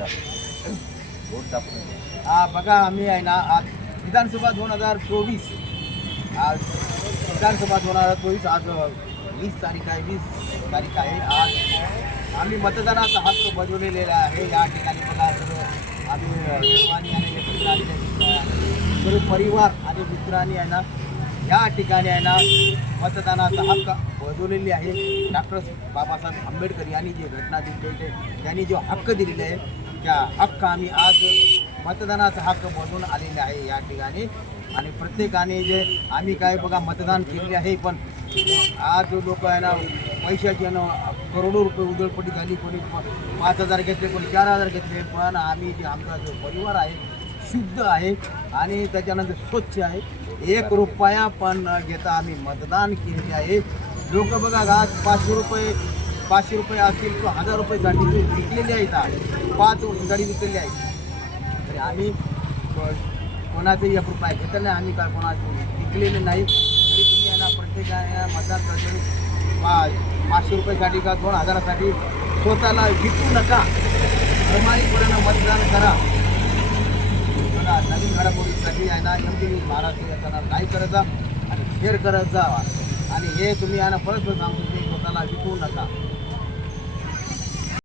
Vote हा बघा आम्ही आहे ना आज विधानसभा दोन हजार चोवीस. आज विधानसभा दोन हजार चोवीस आज वीस तारीख आहे वीस तारीख आहे. आज आम्ही मतदानाचा हक्क बजवलेला आहे. या ठिकाणी बघा आम्ही सर्वांनी आणि सर्व परिवार आणि मित्रांनी आहे ना या ठिकाणी आहे ना मतदानाचा हक्क बजवलेली आहे. डॉक्टर बाबासाहेब आंबेडकर यांनी जे घटना दिली होते त्यांनी जो हक्क दिलेले आहे त्या हक्क आम्ही आज मतदानाचा हक्क बजवून आलेले आहे या ठिकाणी. आणि प्रत्येकाने जे आम्ही काय बघा मतदान केलेले आहे पण आज लोक आहे ना पैशाची आहे ना करोडो रुपये उधळपट्टी झाली कोणी पाच हजार घेतले कोणी चार हजार घेतले पण आम्ही जे आमचा जो परिवार आहे शुद्ध आहे आणि त्याच्यानंतर स्वच्छ आहे. एक रुपया पण न घेता आम्ही मतदान केलेले आहे. लोक बघा आज पाचशे रुपये पाचशे रुपये असतील किंवा हजार रुपये गाडी विकलेली आहे इथं पाच गाडी विकलेली आहे तरी आम्ही कोणाचंही एक रुपया घेतलं नाही आम्ही काय कोणाचं विकलेले नाही. तरी तुम्ही यांना प्रत्येक मतदान करताना पा पाचशे रुपयासाठी का दोन हजारासाठी स्वतःला विकू नका. प्रमाणिकपणानं मतदान करा. बघा नवीन घडामोडीसाठी आहे ना एम टी महाराष्ट्र येताना नाही करत जा आणि शेअर करत जा. आणि हे तुम्ही यांना परत सांगतो तुम्ही स्वतःला विकू नका.